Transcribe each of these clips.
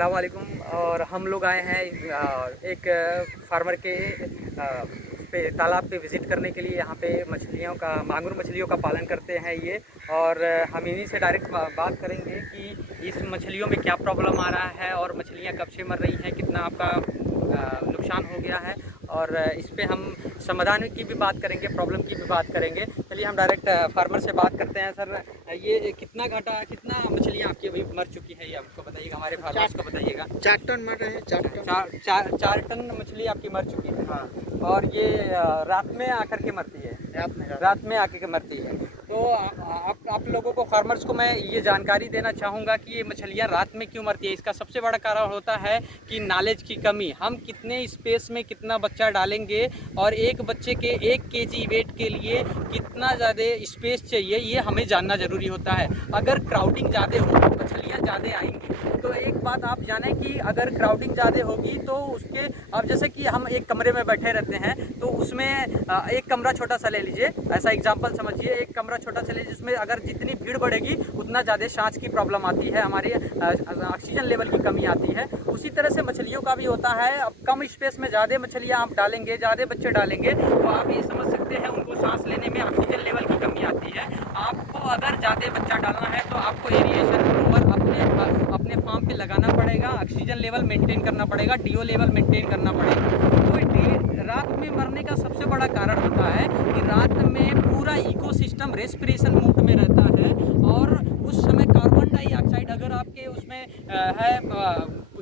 अस्सलाम वालेकुम। और हम लोग आए हैं एक फार्मर के पे तालाब पे विज़िट करने के लिए। यहाँ पे मछलियों का मांगुर मछलियों का पालन करते हैं ये। और हम इन्हीं से डायरेक्ट बात करेंगे कि इस मछलियों में क्या प्रॉब्लम आ रहा है और मछलियाँ कब से मर रही हैं, कितना आपका नुकसान हो गया है। और इस पे हम समाधान की भी बात करेंगे, प्रॉब्लम की भी बात करेंगे। चलिए हम डायरेक्ट फार्मर से बात करते हैं। सर, ये कितना मछलियाँ आपकी अभी मर चुकी है, ये आपको बताइएगा, हमारे फार्मर्स को बताइएगा। 4 टन मर रहे हैं। 4 टन। 4 टन मछली आपकी मर चुकी है। हाँ। और ये रात में आकर के मरती है, रात में आके के मरती है। तो आप लोगों को, फार्मर्स को मैं ये जानकारी देना चाहूँगा कि ये मछलियाँ रात में क्यों मरती है। इसका सबसे बड़ा कारण होता है कि नॉलेज की कमी। हम कितने स्पेस में कितना बच्चा डालेंगे और एक बच्चे के 1 केजी वेट के लिए कितना ज़्यादा स्पेस चाहिए, ये हमें जानना ज़रूरी होता है। अगर क्राउडिंग ज़्यादा हो, मछलियाँ ज़्यादा आएंगी। तो एक बात आप जानें कि अगर क्राउडिंग ज़्यादा होगी तो उसके, अब जैसे कि हम एक कमरे में बैठे रहते हैं तो उसमें एक कमरा छोटा सा ले लीजिए, ऐसा एग्जांपल समझिए। एक कमरा छोटा सा ले लीजिए, जिसमें अगर जितनी भीड़ बढ़ेगी उतना ज़्यादा सांस की प्रॉब्लम आती है, हमारी ऑक्सीजन लेवल की कमी आती है। उसी तरह से मछलियों का भी होता है। अब कम स्पेस में ज़्यादा मछलियाँ आप डालेंगे, ज़्यादा बच्चे डालेंगे, तो आप ये समझ सकते हैं उनको सांस लेने में ऑक्सीजन लेवल की कमी आती है। आपको अगर ज़्यादा बच्चा डालना है तो आपको एरिएशन और अपने फार्म पे लगाना पड़ेगा, ऑक्सीजन लेवल मेंटेन करना पड़ेगा, डीओ लेवल मेंटेन करना पड़ेगा। तो रात में मरने का सबसे बड़ा कारण होता है कि रात में पूरा इकोसिस्टम रेस्पिरेशन मोड में रहता है और उस समय कार्बन डाइऑक्साइड अगर आपके उसमें है,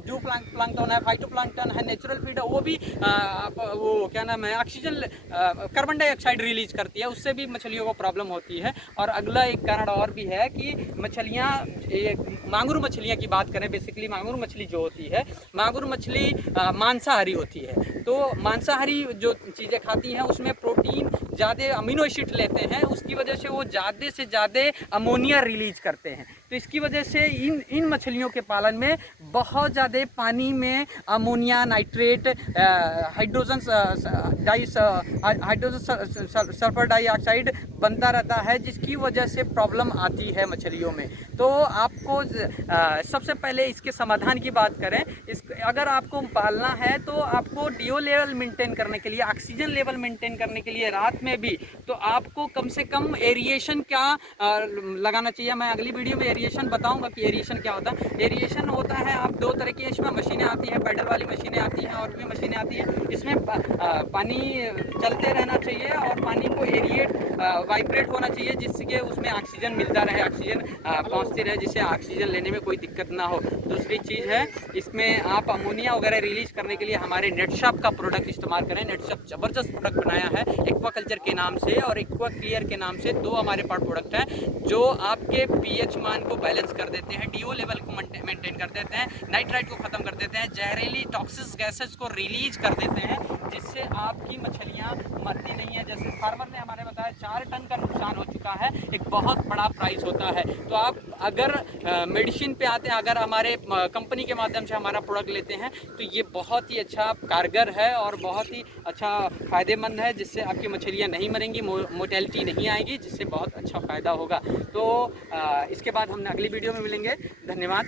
जो प्लांक्टन है, फाइटोप्लांक्टन है, नेचुरल फीड है, वो भी वो क्या नाम है, ऑक्सीजन कार्बन डाइऑक्साइड रिलीज करती है, उससे भी मछलियों को प्रॉब्लम होती है। और अगला एक कारण और भी है कि मछलियाँ, मांगुर मछलियाँ की बात करें, बेसिकली मांगुर मछली जो होती है, मांगुर मछली मांसाहारी होती है। तो मांसाहारी जो चीज़ें खाती हैं उसमें प्रोटीन ज़्यादा, अमीनो एसिड लेते हैं, उसकी वजह से वो ज़्यादा से ज़्यादा अमोनिया रिलीज करते हैं। तो इसकी वजह से इन मछलियों के पालन में बहुत ज़्यादा पानी में ammonia, nitrate, hydrogen sulphur dioxide बनता रहता है, जिसकी वजह से प्रॉब्लम आती है मछलियों में। तो आपको सबसे पहले इसके समाधान की बात करें, अगर आपको पालना है तो आपको डीओ लेवल मेंटेन करने के लिए, ऑक्सीजन लेवल मेंटेन करने के लिए रात में भी, तो आपको कम से कम एरिएशन क्या लगाना चाहिए। मैं अगली वीडियो में एरिएशन बताऊंगा कि एरिएशन क्या होता है। एरिएशन होता है, आप 2 तरह की इसमें मशीनें आती हैं, पैडल वाली मशीनें आती हैं और भी मशीनें आती हैं। इसमें पानी चलते रहना चाहिए और पानी को एरिएट, वाइब्रेट होना चाहिए, जिससे उसमें ऑक्सीजन मिलता रहे, ऑक्सीजन पहुँचती रहे, जिससे ऑक्सीजन लेने में कोई दिक्कत ना हो। दूसरी चीज़ है, इसमें आप अमोनिया वगैरह रिलीज करने के लिए हमारे नेटशॉप का प्रोडक्ट इस्तेमाल करें। नेटशॉप ज़बरदस्त प्रोडक्ट बनाया है एक्वाकल्चर के नाम से और एक्वा क्लियर के नाम से। 2 हमारे पास प्रोडक्ट हैं जो आपके पीएच मान को बैलेंस कर देते हैं, डीओ लेवल को मेंटेन कर देते हैं, नाइट्राइट को ख़त्म कर देते हैं, जहरीली टॉक्सिक गैसेस को रिलीज कर देते हैं, जिससे आपकी मछलियाँ मरती नहीं है। जैसे फार्मर ने हमारे बताया 4 टन का नुकसान हो चुका है, एक बहुत बड़ा प्राइस होता है। तो आप अगर मेडिसिन पे आते हैं, अगर हमारे कंपनी के माध्यम से हमारा प्रोडक्ट लेते हैं, तो ये बहुत ही अच्छा कारगर है और बहुत ही अच्छा फ़ायदेमंद है, जिससे आपकी मछलियाँ नहीं मरेंगी, मोर्टेलिटी नहीं आएगी, जिससे बहुत अच्छा फ़ायदा होगा। तो इसके बाद हम अगली वीडियो में मिलेंगे। धन्यवाद।